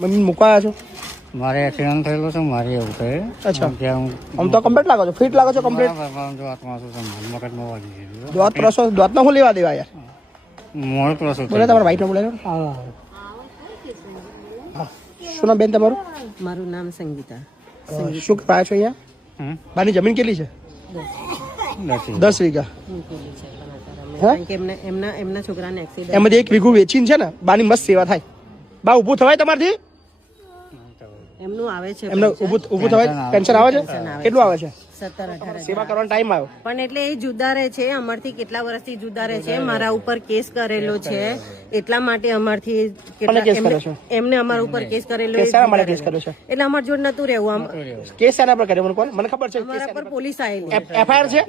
Mummy મૂકવા છો? મારે એક્સિડન્ટ થયેલું છે, મારે એવું છે. અચ્છા, ત્યાં આમ તો કમ્પ્લીટ લાગો છો, ફિટ લાગો છો કમ્પ્લીટ. જો આત્મા શું છે, મગજમાં વાગી ગયું. દોત પ્રસો દોત નો હું લેવા દેવા યાર. મોડ પ્રસુત બોલે તમારા વાઈફ ને બોલે. શું નામ બેન તમારું? મારું નામ સંગીતા. શું પાયા છો અહીંયા? બાની જમીન કેટલી છે? 10 વીઘા. કારણ કે એમના છોકરાને એક્સિડન્ટ એમાંથી 1 વીઘું વેચીને છે ને બાની મસ્ત સેવા થાય. બા ઊભું થવાય તમારથી? એમનું આવે છે, એમને ઊભું થવાય? પેન્શન આવે છે? કેટલું આવે છે? 17-18 સેવા કરવાનો ટાઈમ આવ્યો પણ એટલે એ જુદા રહે છે, અમારથી કેટલા વર્ષથી જુદા રહે છે. મારા ઉપર કેસ કરેલો છે, એટલા માટે અમારથી એમને અમારા ઉપર કેસ કરેલો કેસ શા માટે કેસ કર્યો છે? એટલે અમાર જોડ નતું રહેવું. કેસ શાના પર કર્યો મને કોણ? મને ખબર છે. અમારા પર પોલીસ આવેલી, એફઆઈઆર છે,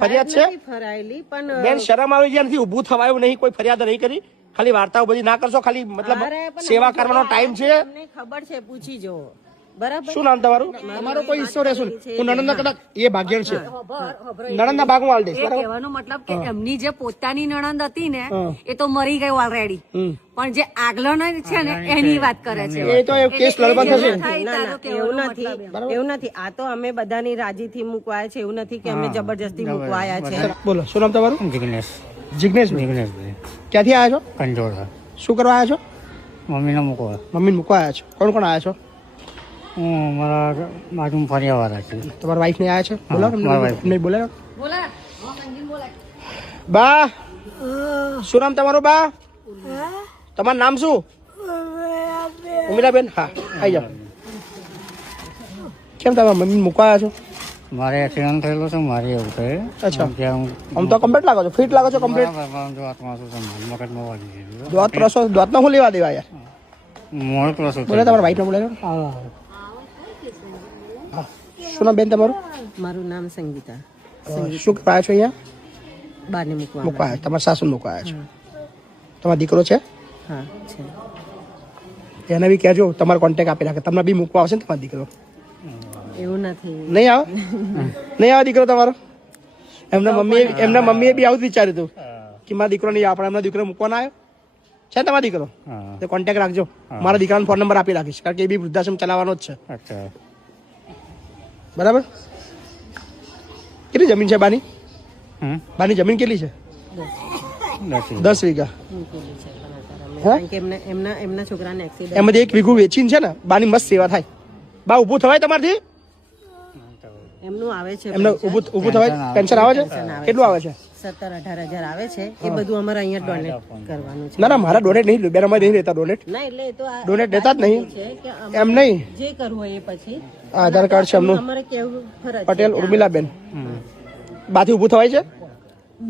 ફરિયાદ છે. ફરાયેલી પણ બેન શરમ આવી જાય, નથી ઊભું થવાયું નહીં, કોઈ ફરિયાદ નહીં કરી. ખાલી વાર્તાઓ બધી ના કરશો, ખાલી મતલબ સેવા કરવાનો ટાઈમ છે. અમને ખબર છે, પૂછી જો. બરાબર. શું નામ તમારું? તમારો કોઈ હિસ્સો રહેશો ને? હું નણંદના કદાચ એ ભાગ્યણ છે, નણંદના ભાગ હું આલ દઈશ. કહેવાનો મતલબ કે એમની જે પોતાની નણંદ હતી ને એ તો મરી ગઈ ઓલરેડી, પણ જે આગલો છે ને એની વાત કરે છે. એ તો કેસ લડવા થશે. એવું નથી. આ તો અમે બધાની રાજીથી મૂકવાયા છે, એવું નથી કે અમે જબરજસ્તી મૂકવાયા છે. બોલો શું નામ તમારું? જિગ્નેશ. જિગ્નેશભાઈ. ક્યાંથી આવ્યા છો? કંજોડા. શું કરવા આવ્યા છો? મમ્મીને મૂકવા. મમ્મીને મૂકવા આવ્યા છો? કોણ કોણ આવ્યા છો? હું મારા બાજુ ફર્યાવાળા છે. તમારા વાઈફ ને આવ્યા છે? બોલાવો નહીં બોલાવો. બા શું નામ તમારું? બા તમારું નામ શું? ઉમિરાબેન. હા આવી જાઓ. કેમ તમે મમ્મી મૂકવા આવ્યા છો? મારે એક્સિડન્ટ થયેલું છે, મારે એવું છે. અચ્છા, ત્યાં આમ તો કમ્પ્લીટ લાગો છો, ફિટ લાગો છો કમ્પ્લીટ. જો આત્મા શું છે, મગજમાં વાગી ગયું. દોત પ્રસો દોત નો હું લેવા દેવા યાર. મોડ પ્રસુત બોલે તમારા વાઈફ ને બોલે. શું નામ બેન તમારું? મારું નામ સંગીતા. શું પાયા છો અહીંયા? બાને મૂકવા. મૂકવા આવ્યા? તમારા સાસુ મૂકવા આવ્યા છો? તમારો દીકરો છે? હા છે. એને બી કહેજો તમારો કોન્ટેક્ટ આપી રાખે, તમને બી મૂકવા આવશે ને તમારો દીકરો. એવું નથી. નહીં આવે? નહીં આવે દીકરો તમારો? એમના મમ્મીએ બી આવું જ વિચાર્યું હતું કે મારા દીકરો નહીં આપણે એમના દીકરો મૂકવાનો આવ્યો છે. તમારો દીકરો તો કોન્ટેક્ટ રાખજો. મારા દીકરાનો ફોન નંબર આપી રાખીશ, કારણ કે એ બી વૃદ્ધાશ્રમ ચલાવવાનો જ છે. બરાબર. કેટલી જમીન છે બાની? બાની જમીન કેટલી છે? 10 વીઘા. કારણ કે એમના છોકરાને એક્સિડન્ટ એમાંથી 1 વીઘું વેચીને છે ને બાની મસ્ત સેવા થાય. બા ઊભું થવાય તમારથી? એમનું આવે છે, એમને ઊભું થવાય? પેન્શન આવે છે? કેટલું આવે છે? 17-18 હજાર આવે છે. એ બધું અમારે અહીંયા ડોનેટ કરવાનું છે. ના મારા ડોનેટ નહીં, બેન અમારે નહીં રહેતા ડોનેટ. ના એટલે એ તો ડોનેટ દેતા જ નહીં. એમ નહીં, જે કરવું હોય એ પછી આધાર કાર્ડ છે એમનું. અમારે કેવું ફરજ. પટેલ ઉર્મિલાબેન. બાથી ઊભું થવાય છે?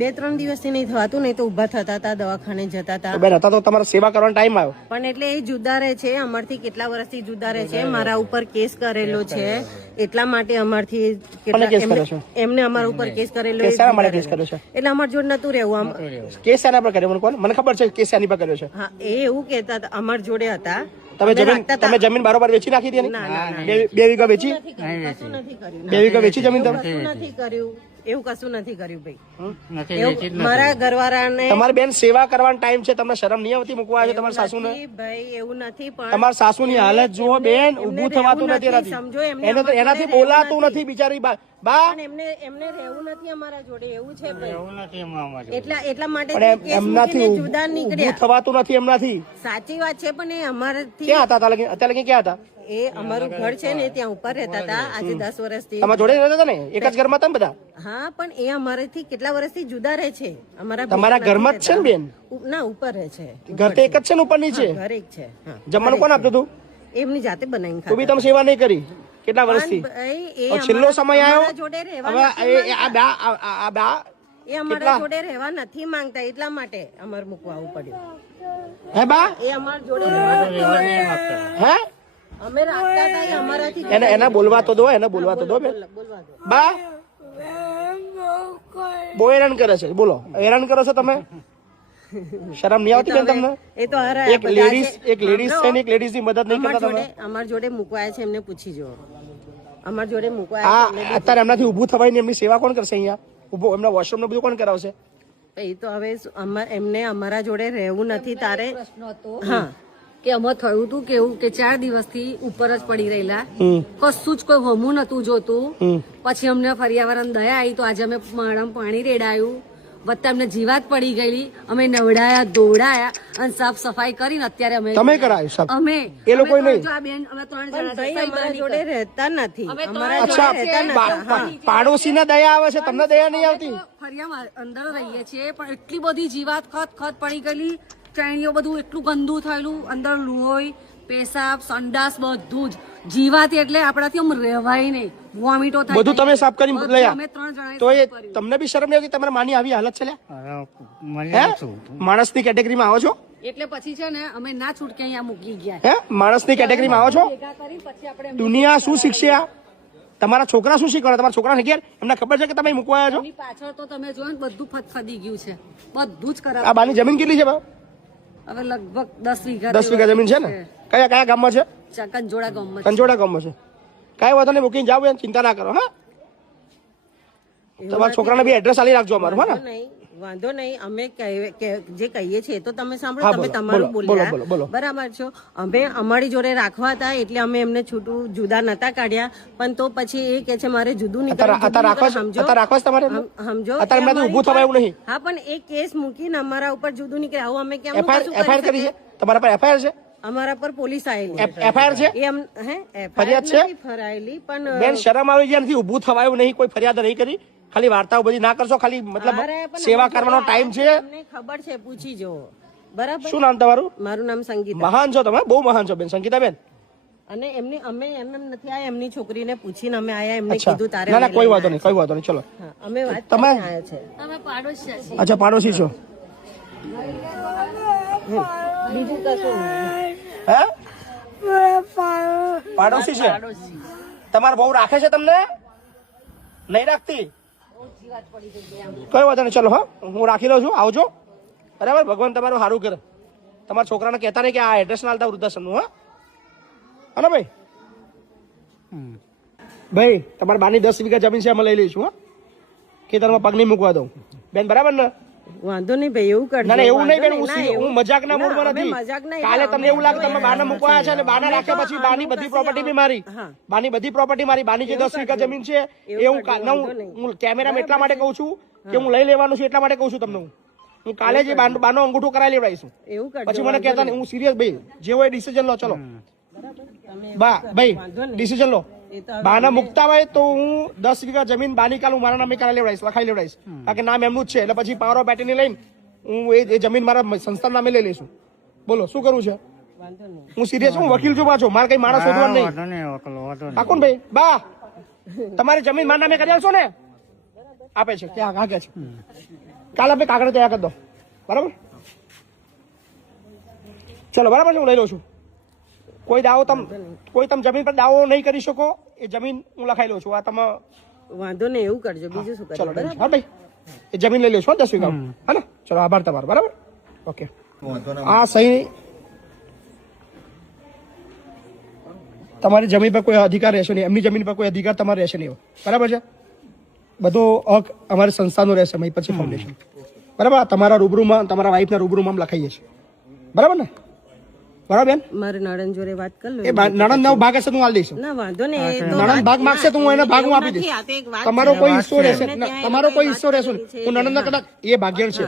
2-3 દિવસથી નહીં થવાતું, નહીં તો ઉભા થતા હતા, દવાખાને જતા હતા. બેન હતા તો તમારે સેવા કરવાનો ટાઈમ આવ્યો. પણ એટલે એ જુદા રહે છે, અમારથી કેટલા વર્ષથી જુદા રહે છે. મારા ઉપર કેસ કરેલો છે, એટલા માટે અમારથી એમને અમારા ઉપર કેસ કરેલો. શા માટે કેસ કર્યો છે? એટલે અમાર જોડ નતું રહેવું. કેસ શાના પર કર્યો મને કોણ? મને ખબર છે કેસ શાની પર કર્યો છે. હા એ એવું કહેતા હતા, અમાર જોડે હતા. તમે જમીન બારોબાર વેચી નાખી હતી? 2 વીઘા વેચી? 2 વીઘા વેચી જમીન તમે? નથી કર્યું, એવું કશું નથી કર્યું ભાઈ. મારા ઘરવાળાને તમારી બેન સેવા કરવાનો ટાઈમ છે, તમને શરમ નહીં આવતી મૂકવા આવે તમારા સાસુને? ભાઈ એવું નથી, પણ તમારા સાસુની હાલત જુઓ બેન, ઊભું થવાતું નથી. સમજો એનાથી બોલાતું નથી બિચારી બા. એમને રહેવું નથી અમારા જોડે, એવું છે ભાઈ. એટલા માટે એમનાથી જુદા ઊભું નીકળ્યા. થવાતું નથી એમનાથી. સાચી વાત છે, પણ એ અમારાથી ક્યાં હતા અત્યારે લગી? ક્યાં હતા? એ અમારું ઘર છે ને ત્યાં ઉપર રહેતા હતા. આજે 10 વર્ષથી તમારા જોડે રહેતા હતા ને? એક જ ઘરમાં હતા બધા? હા, પણ એ અમારાથી કેટલા વર્ષથી જુદા રહે છે. તમારા ઘરમાં જ છે ને બેન? ના, ઉપર રહે છે. ઘર તો એક જ છે ને, ઉપર નીચે? ઘર એક છે. જમવાનું કોણ આપતું હતું? એમની જાતે બનાવીને તો બી તમે સેવા નહીં કરી કેટલા વર્ષથી? છેલ્લો સમય આવ્યો એ અમારા જોડે રહેવા નથી માંગતા, એટલા માટે અમારે મૂકવા આવવું પડ્યું. હે બા? એ અમારા જોડે રહેવા હે અમે રાખતા હતા, એ અમારાથી એના બોલવા તો દો, એને બોલવા તો દો બેન. બા બહુ હેરાન કરે છે. બોલો, હેરાન કરો છો તમે? શરમ નહીં આવતી બેન તમને? એ તો એક લેડીઝ છે ને, એક લેડીઝ ની મદદ નહીં કરતા તમે? અમાર જોડે મૂકવાય છે, એમને પૂછી જો. અમાર જોડે મૂકવાય અત્યારે એમનાથી ઊભું થવાય ને એમની સેવા કોણ કરશે? અહીંયા ઉભો એમના વોશરૂમ ને બધું કોણ કરાવશે? એ તો હવે એમને અમારા જોડે રહેવું નથી તારે. હા, કે આમાં થયું હતું કેવું કે 4 દિવસથી ઉપર જ પડી રહેલા હમ કશું જ કોઈ હમું નતું જોતું હમ પછી અમને ફરિયાવરણ દયા આવી તો આજે અમે માળામાં પાણી રેડાયું વત્તા અમને જીવાત પડી ગયેલી અમે નવડાયા દોડાયા અને સાફ સફાઈ કરીને અત્યારે અમે તમે કરાયું સાહેબ અમે એ લોકોએ નહીં? જો આ બેન અમે 3 જણા ભાઈ સફાઈ અમારા બાની જોડે રહેતા નથી અમે ત્રણ અમારા અચ્છા જોડે રહેતા નથી પાડોશીને દયા આવે છે તમને દયા નહીં આવતી? ફરિયામાં અંદર રહીએ છીએ પણ એટલી બધી જીવાત ખત પડી ગયેલી ચાણીઓ બધું એટલું ગંદુ થયેલું અંદર લોહી પેશાબ સંડાસ બધું જ જીવાત એટલે આપણાથી આમ રહેવાય નહીં વોમિટો થાય બધું તમે સાફ કરી બધું લઈ અમે 3 જણાએ તો એ સાફ કર્યું. તમને બી શરમ નહીં આવતી? તમારા માની આવી હાલત છે લ્યા? અરે, મળી હે છું માણસની કેટેગરીમાં આવો છો? એટલે પછી છે ને અમે ના છૂટકે અહીંયા મૂકી ગયા હે માણસની કેટેગરીમાં આવો છો? ભેગા કરી પછી આપણે દુનિયા શું શીખશે આ? તમારા છોકરા શું શીખવાડે? તમારા છોકરાને ઘેર એમને ખબર છે કે તમે મૂકવા આવ્યા છો? એમની પાછળ તો તમે જોયો ને બધું ફતફદી ગયું છે બધું જ ખરાબ આ બાની જમીન કેટલી છે બા? હવે લગભગ 10 વીઘા 10 વીઘા જમીન છે ને? કયા કયા ગામમાં છે? કંજોડા ગામમાં કંજોડા ગામમાં છે. કાંઈ વાંધો નહીં, મૂકીને જાવ, ચિંતા ના કરો. હા, તમારા છોકરાને બી એડ્રેસ આલી રાખજો અમારું. હા ને? વાંધો નહીં અમે જે કહીએ છીએ તો તમે હા, સાંભળો તમે બોલો, તમારું બોલો, બોલો, બોલો. બોલ્યા બરાબર છો અમે અમારી જોડે રાખવા હતા એટલે અમે એમને છૂટું જુદા નતા કાઢ્યા પણ તો પછી એ કે છે મારે જુદું અત્યારે રાખવા છે? અત્યારે રાખવા છે તમારે? સમજો અત્યારે એમનાથી ઊભું થવાય એવું નહીં. હા પણ એ કેસ મૂકીને અમારા ઉપર જુદું નીકળે આવું અમે કેમ એફઆઈઆર કરી છે? તમારા પર એફઆઈઆર છે? અમારા પર પોલીસ આવેલી એફઆઈઆર છે? એ ફરિયાદ છે? ફરાયેલી પણ બેન શરમ આવી જાય નથી? ઊભું થવાયું નહીં, કોઈ ફરિયાદ નહીં કરી, ખાલી વાર્તાઓ બધી ના કરશો, ખાલી મતલબ અરે, પણ સેવા કરવાનો ટાઈમ છે. તમને ખબર છે પૂછી જો બરાબર શું નામ તમારું? મારું નામ સંગીતા મહાન છો તમે, બહુ મહાન છો બેન. સંગીતા બેન? અને એમની અમે એમ નથી આયા એમની છોકરીને પૂછીને અમે આયા એમને અચ્છા, કીધું તારે ના ના, કોઈ વાંધો નહીં, કોઈ વાંધો નહીં, ચલો. હા, અમે વાત તમે? કરીને આયા છે અમે પાડોશિયા છીએ અચ્છા, પાડોશી છો? બીજું કશું નહીં. હે? પાડોશી છે? તમારા બહુ રાખે છે તમને? નહીં રાખતી? કઈ વાંધો નહીં, ચલો. હા, હું રાખી લઉં છું, આવજો. બરાબર, ભગવાન તમારું સારું કરે. તમારા છોકરાને કહેતા નહીં કે આ એડ્રેસ ના આલતા વૃદ્ધાશ્રમનું. હા, હા ને ભાઈ? ભાઈ, તમારા બાની 10 વીઘા જમીન છે, અમે લઈ લઈશું. હા, ખેતરમાં પગ નહીં મૂકવા દઉં. બેન બરાબર ને? વાંધો નહીં ભાઈ એવું કરજો ના ના, એવું નહીં બેન, વાંધો નહીં. હું મજાક ના મૂડમાં અમે નથી. મજાક નહીં, કાલે અમે તમને એવું લાગે તમે બાને મૂકવા આવ્યા છે અને બાને રાખ્યા પછી બાની બધી પ્રોપર્ટી બી મારી. બાની બધી પ્રોપર્ટી મારી. બાની જે 10 વીઘા જમીન છે એ હું કેમેરામાં એટલા માટે કહું છું કે હું લઈ લેવાનું છું, એટલા માટે કહું છું તમને. હું કાલે જે બાનો અંગૂઠો કરાવી લેવડાવીશું. એવું કરજો પછી મને કહેતા નહીં, હું સિરિયસ ભાઈ, જે હોય ડિસિઝન લો. ચલો બા ભાઈ, ડિસિઝન લો. બાના મુકતા હોય તો હું 10 વીઘા જમીન બાની કાલ હું મારા નામે કાલે લેવડાવીશ, લખાઈ લેવડાવીશ. કારણ કે નામ એમનું જ છે, એટલે પછી પાવર ઓફ એટર્ની લઈને હું એ જમીન મારા સંસ્થા નામે લઈ લઈશું. બોલો શું કરવું છે? વાંધો નહીં હું સિરિયસ, હું વકીલ છું પાછો, મારે કઈ માણસ શોધવાનું નહીં. વાંધો નહીં વકલો, વાંધો નહીં. આ કોણ ભાઈ? બા, તમારી જમીન મારા નામે કરી આલશો ને? આપે છે ક્યાં? કાકે છે? કાલે આપણે કાગળ તૈયાર કરી દો. બરાબર, ચલો. બરાબર છે, હું લઈ લઉં છું. કોઈ તમે જમીન પર દાવો નહીં કરી શકો, એ જમીન હું લખાઈ લઉં છું. આ તમે વાંધો નહીં એવું કરજો બીજું શું ચલો કરજો હા ભાઈ, એ જમીન લઈ લેશો 10 વીઘા. હા ને? ચલો, આભાર તમારો. બરાબર, ઓકે. આ સહી તમારી જમીન પર કોઈ અધિકાર રહેશે નહીં, એમની જમીન પર કોઈ અધિકાર તમારે રહેશે નહીં. બરાબર છે? બધો હક અમારી સંસ્થાનો રહેશે, મહી પછી ફાઉન્ડેશન. બરાબર, તમારા રૂબરૂમાં, તમારા વાઈફના રૂબરૂમાં લખાઈએ છીએ. બરાબર ને? બરાબર બેન? મારે નણંદ જોડે વાત કરી લો એ નણંદ નો ભાગ હશે તો હું આલી દઈશ. ના વાંધો નહીં એ તો નણંદ ભાગ માંગશે તો હું એને ભાગ હું આપી નથી, દઈશ. આ તો એક વાત તમારો કોઈ હિસ્સો રહેશે એમને ત્યાં તમારો કોઈ હિસ્સો વાત રહેશે કરી છે. હું નણંદ કદાચ એ ભાગ્યણ છે,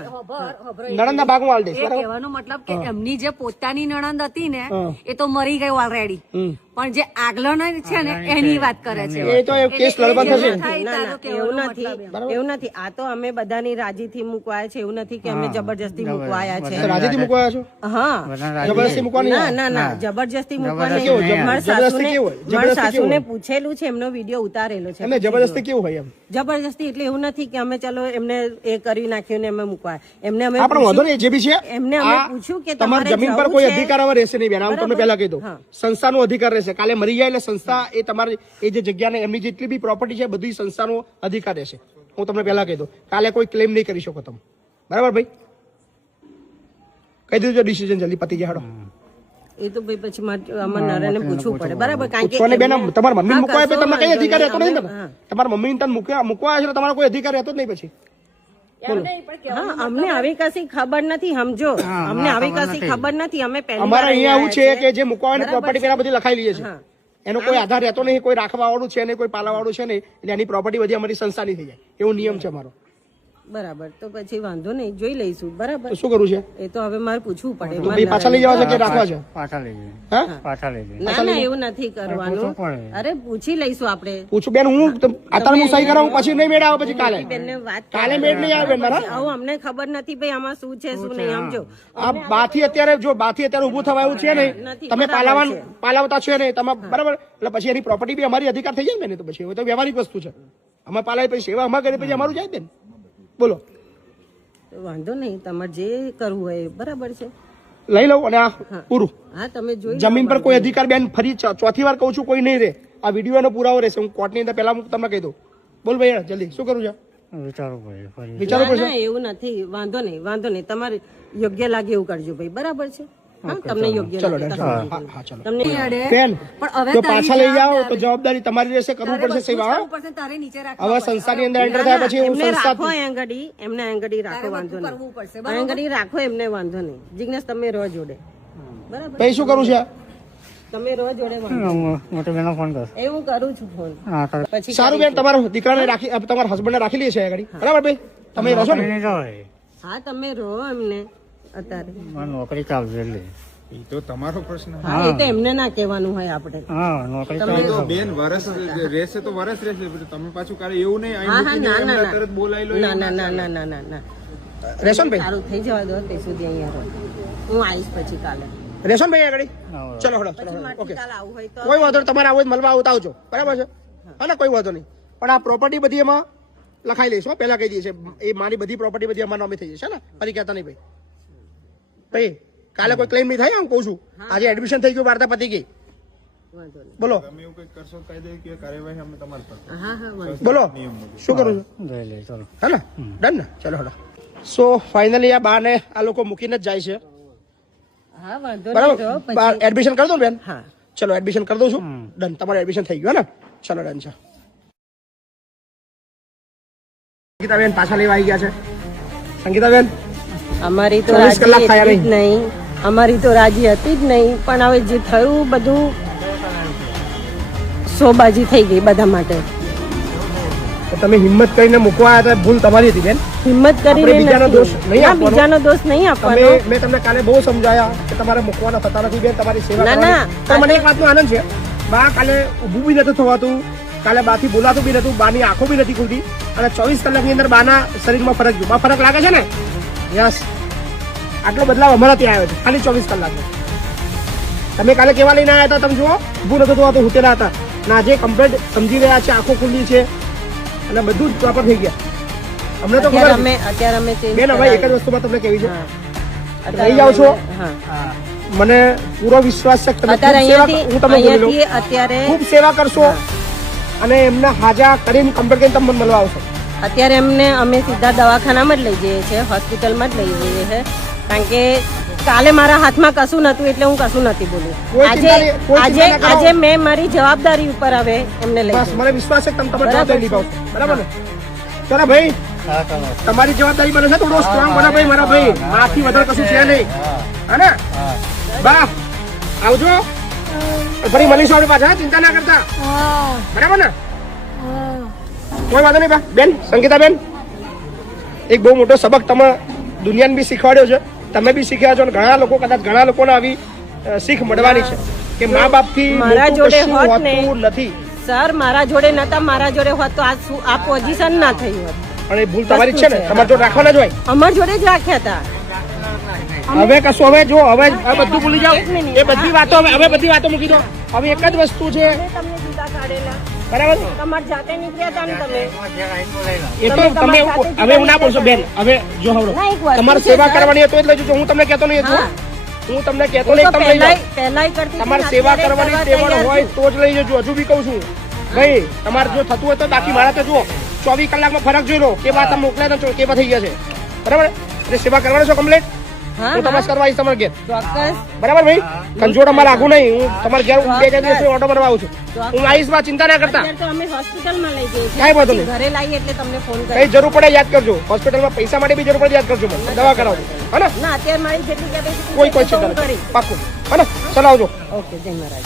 નણંદ ના ભાગ હું આલી દઈશ. એ બરાબર? કહેવાનો મતલબ કે એમની જે પોતાની નણંદ હતી ને હા. એ તો મરી ગઈ ઓલરેડી હમ. પણ જે આગલો છે ને એની વાત કરે છે એ તો એ કેસ લડવા થશે. થાય ના, તારો ના, કહેવાનો એવું મતલબ એમ. નથી એવું નથી આ તો અમે બધાની રાજીથી મૂકવાયા છે એવું નથી કે અમે જબરજસ્તી મૂકવાયા છે રાજીથી મૂકવા આવ્યા છો? હા બધા જબરદસ્તી મૂકવાની ના ના ના જબરજસ્તી મૂકવાની કેવું? જબરદસ્તી કેવું હોય? જબરદસ્તી સાસુને કેવું? પૂછેલું છે એમનો વિડીયો ઉતારેલો છે એમને જબરદસ્તી કેવું હોય એમ? જબરજસ્તી એટલે એવું નથી કે અમે ચલો એમને એ કરી નાખ્યું ને અમે મૂકવા એમને અમે આપણે વાંધો નહીં, જે બી છે એમને અમે આ પૂછ્યું કે તમારી તમારે જમીન પર જવું કોઈ છે? અધિકાર હવે રહેશે નહીં બેન. આમ તમને પહેલા કહી દઉં, હા. સંસ્થાનો અધિકાર રહેશે. કાલે મરી જાય એટલે સંસ્થા એ તમારી એ જે જગ્યાને એમની જેટલી બી પ્રોપર્ટી છે બધી સંસ્થાનો અધિકાર રહેશે. હું તમને પહેલા કહી દઉં, કાલે કોઈ ક્લેમ નહીં કરી શકો તમે. બરાબર ભાઈ? કહી દીધું ડિસિઝન જલ્દી પતી જાય. હાડો એ તો ભાઈ પછી અમારે નરેને પૂછવું પડે બરાબર કારણ કે પૂછવાને બેન તમારા મમ્મી હા, મૂકવા કશો તમને કઈ વાંધો અધિકાર નહીં. રહેતો નહીં ને? હા. તમારા મમ્મી તને મૂકવા આવ્યા છે તો તમારો કોઈ અધિકાર રહેતો જ નહીં પછી. હા, અમને આવી કશી ખબર નથી, સમજો. અમને આવી કશી ખબર નથી. અમે પહેલી અમારે વાર અહીંયા આવું છે આવ્યા કે જે મૂકવાની પ્રોપર્ટી પેલા બધી લખાઈ લઈએ છે, હા. એનો કોઈ આધાર રહેતો નહીં, કોઈ રાખવા વાળું છે નહીં, કોઈ પાલા વાળું છે નહીં, એટલે એની પ્રોપર્ટી બધી અમારી સંસ્થાની થઈ જાય, એવો નિયમ છે અમારો. બરાબર, તો પછી વાંધો નહીં, જોઈ લઈશું. બરાબર, તો શું કરવું છે? એ તો હવે મારે પૂછવું પડે. તો ભાઈ પાછા લઈ જવા છે કે રાખવા છે? પાછા લઈ જઈએ, હા, પાછા લઈ જઈએ. ના ના, એવું નથી કરવાનું. અરે પૂછી લઈશું આપણે. પૂછું બેન, હું અત્યારે હું સહી કરાવું પછી નહીં મેળ આવે, પછી કાલે બેનને વાત કાલે મેળ નહીં આવે બેન મારા. આવું અમને ખબર નથી ભાઈ, આમાં શું છે શું નહીં, સમજો. આ બાથી અત્યારે જો બાથી અત્યારે ઊભું થવા એવું છે નહીં, નથી, તમે બરાબર છે. પાલાવતા છે નહીં તમે, બરાબર, એટલે પછી એની પ્રોપર્ટી બી અમારી અધિકાર થઈ જાય ને, તો પછી એ તો વ્યવહારિક વસ્તુ છે. અમે પાલાવી પછી સેવા અમારે કરી પછી અમારું જાય બેન. બોલો, વાંધો નહીં, તમારે જે કરવું હોય એ બરાબર છે. લઈ લઉં અને આ પૂરું. હા, તમે જોઈ લો. જમીન પર કોઈ અધિકાર બેન, ફરી ચોથી વાર કહું છું, કોઈ નહીં રહે. આ વિડીયો નો પુરાવો રહેશે. હું કોર્ટની અંદર પહેલા હું તમને કહી દઉં. બોલ ભાઈ જલ્દી, શું કરવું છે? વિચારવું પડે ફરી. વિચારવું ના, પડશે. ના, એવું નથી. વાંધો નહીં, વાંધો નહીં. તમારે યોગ્ય લાગે એવું કરજો ભાઈ, બરાબર છે? હા, તમને યોગ્ય ચલો લાગે ડન. તો હા હા ચલો તમને બેન, પણ હવે જો પાછા લઈ જાઓ તો જવાબદારી તમારી રહેશે, કરવું પડશે સેવા. તારે નીચે રાખવું હવે સંસ્થાની અંદર એન્ટર થયા પછી હું એમને સંસ્થા રાખો આંગળી, એમને આંગળી રાખો, વાંધો કરવું નહીં. પડશે. આંગળી રાખો એમને, વાંધો નહીં. જિજ્ઞેસ તમે રહો જોડે, બરાબર? ભાઈ શું કરવું છે? તમે રહો જોડે, વાંધો મોટી બેનો ફોન કર. એ હું કરું છું ફોન હા તો પછી. સારું બેન, તમારા દીકરાને રાખી, તમારા હસબન્ડને રાખી લઈએ છીએ આગળ, બરાબર ભાઈ? તમે રહેશો ને? નહીં જવાય. હા, તમે રહો એમને અત્યારે. મારે નોકરી ચાલશે એટલે. એ તો તમારો પ્રશ્ન. હા, એ તો એમને ના કહેવાનું હોય આપણે. હા નોકરી એ ચાલશે. તો બેન વરસ રહેશે તો વરસ રહેશે, પણ તમે પાછું કાલે એવું નહીં હા, હા, આઈ ના, મૂકીને ના, એમને ના. તરત બોલાવી લો. ના ના ના ના ના ના ના રહેશો ને ભાઈ? સારું થઈ જવા દો તે સુધી અહીંયા રહો. હું આવીશ પછી કાલે. રહેશો ને ભાઈ આગળ? હા. ચલો હળો, પછી ચલો મારથી ઓકે. કાલે આવું હોય તો કોઈ વાંધો નહીં, તમારે આવું મળવા આવતા આવજો, બરાબર છે? હા ને, કોઈ વાંધો નહીં. પણ આ પ્રોપર્ટી બધી એમાં લખાઈ લઈશું, પહેલા કહી દઈએ છે. એ મારી બધી પ્રોપર્ટી બધી અમારા નામે થઈ જશે ને, ફરી કહેતા નહીં ભાઈ. ભાઈ કાલે કોઈ ક્લેમ નહીં થાય, હું કહું છું. આજે એડમિશન થઈ ગયું, વાર્તા પતી ગઈ. વાંધો નહીં. બોલો તમે એવું કંઈક કરશો કાયદાકીય કાર્યવાહી અમે તમારી પર કરશું. હા હા વાંધો બોલો, શું કરું છું? લઈ લે ચલો. હે ને, ડન ને? ચલો હળો. સો ફાઇનલી આ બાને આ લોકો મૂકીને જ જાય છે, હા વાંધો નહીં. તો બરાબર? પછી એડમિશન કરી દો ને બેન? હા ચલો એડમિશન કરી દઉં છું. ડન, તમારું એડમિશન થઈ ગયું હે ને? ચલો ડન છે. સંગીતાબેન પાછા લેવા આવી ગયા છે. સંગીતાબેન અમારી તો 24 કલાક રાજી થયા હતી જ નહીં, અમારી તો રાજી હતી જ નહીં, પણ હવે જે થયું બધું શોબાજી થઈ ગઈ બધા માટે. તો તમે હિંમત કરીને મૂકવા આવ્યા હતા, ભૂલ તમારી હતી બેન. હિંમત આપણે કરીને બીજાનો નથી. દોષ નહીં ના, આપવાનો. બીજાનો દોષ નહીં આપવાનો. મેં તમને કાલે બહુ સમજાયા કે તમારે મૂકવાના થતા નથી બેન, તમારી સેવા ના, કરવાની. ના. પણ મને એક વાતનો આનંદ છે, બા કાલે ઊભું બી નતું થવાતું, કાલે બાથી બોલાતું બી નતું, બાની આંખો બી નથી ખુલતી, અને 24 કલાકની અંદર બાના શરીરમાં ફરક જોવા ફરક લાગે છે ને? યસ, આટલો બદલાવ અમારા ત્યાં આવ્યો છે ખાલી 24 કલાકમાં. તમે કાલે કેવા લઈને આવ્યા હતા તમે જુઓ, ઊભું નતું થવાતું, હુતેલા હતા, અને આજે કમ્પ્લીટ સમજી રહ્યા છે, આંખો ખુલ્લી છે અને બધું જ પ્રોપર થઈ ગયા. અમને તો ખબર હતી. અત્યારે અમે change બેન હવે એક જ કરાવ્યું. વસ્તુમાં તમને કેવી છે, હા. રહી જાઓ છો? હા. મને પૂરો વિશ્વાસ છે કે તમે અત્યારે ખૂબ સેવા- અહીંયાથી હું તમને બોલી લઉં. અહીંયાથી અત્યારે ખૂબ સેવા કરશો અને એમને હાજા કરીને કમ્પ્લીટ કરીને તમે મને મળવા આવશો. અત્યારે એમને અમે સીધા દવાખાનામાં જ લઈ જઈએ છીએ, હોસ્પિટલમાં જ લઈ જઈએ છીએ, કારણ કે કાલે મારા હાથમાં કશું નતું એટલે હું કશું નથી બોલ્યું. કોઈ આજે ચિંતા નહીં, કોઈ આજે ચિંતા ના કરો. આજે મેં મારી જવાબદારી ઉપર હવે એમને લઈ બસ જઈ. મને વિશ્વાસ છે કે તમે તમારી બરાબર જવાબદારી નિભાવશો, બરાબર ને? ચલો ભાઈ, હા ચલો. તમારી જવાબદારી બને છે, થોડો સ્ટ્રોંગ બને ભાઈ મારા ભાઈ, માથી વધારે કશું છે નહીં, હે ને? બા આવજો, ફરી મળીશું આપણે પાછા, ચિંતા ના કરતા, બરાબર ને? કોઈ વાંધો નહીં બા. બેન સંગીતાબેન, એક બહુ મોટો સબક તમે દુનિયાને બી શીખવાડ્યો છે, તમે બી શીખ્યા છો, અને ઘણા લોકો કદાચ ઘણા લોકોને આવી શીખ મળવાની છે કે મા બાપથી મારા મોટું જોડે કશું હોત ને. હોતું નથી. સર મારા જોડે નતા, મારા જોડે હોત તો આ પોઝિશન ના થઈ હોત. અને એ ભૂલ તમારી જ છે ને, તમારે જો રાખવાના જ હોય. અમાર જોડે જ રાખ્યા હતા. હવે કશું, હવે જો હવે આ બધું ભૂલી જાઓ, એક મિનિટ. એ બધી વાતો હવે બધી વાતો મૂકી દો. હવે એક જ વસ્તુ છે, તમને જુદા કાઢેલા, બરાબર? તમારે જાતે નીકળ્યા હતા ને તમે. એ તો તમે તમે તમારી સાથે હવે એવું ના બોલશો બેન. હવે જો હવે ના, એક વસ્તુ તમારે છે, સેવા સર. કરવાની હતી એટલે જો હું તમને કહેતો નહીં હતું, હા. હું તમને કહેતો હું નહીં, તો તમે લઈ જાઓ. પહેલાય કરતી હતી, તમારે ને સેવા અત્યારે કરવાની કરવા ટેવડ તૈયાર હોય છું. તો જ લઈ જજો. હજુ બી કહું છું ભાઈ, તમારે જો થતું હોય તો બાકી મારા તો જુઓ 24 કલાકમાં ફરક જોઈ લો, કે વાત મોકલ્યા તો કેવા થઈ ગયા છે, બરાબર? એટલે સેવા કરવાની છો કમ્પ્લીટ. હા, હું તપાસ કરવા આવીશ તમારા ઘેર ચોક્કસ. બરાબર ભાઈ કંજોડ અમારે આગું નહીં હું તમારા ઘેર 2-4 દિવસ ઓટો મારવા આવું છું હું આવીશ માં ચિંતા ના કરતા અત્યારે તો અમે હોસ્પિટલમાં લઈ જઈએ છીએ. કાંઈ વાંધો નહીં. ઘરે લાવીએ એટલે તમને ફોન કઈ કરીએ. જરૂર પડે યાદ કરજો હોસ્પિટલમાં પૈસા માટે બી જરૂર પડે યાદ કરજો મને દવા કરાવજો હા ને ના અત્યારે મારી જેટલી capacity કોઈ છે કોઈ તો હું ચિંતા કરીશ. નહીં પાકું હા ને ચાલો આવજો ઓકે જય મહારાજ.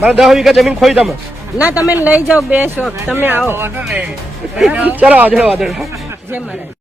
મારે 10 વીઘા જમીન ખોઈ તમે ના તમે લઈ જાઓ બે શોખ તમે આવો ચાલો આવજો વાંધો નહીં. જય મહારાજ.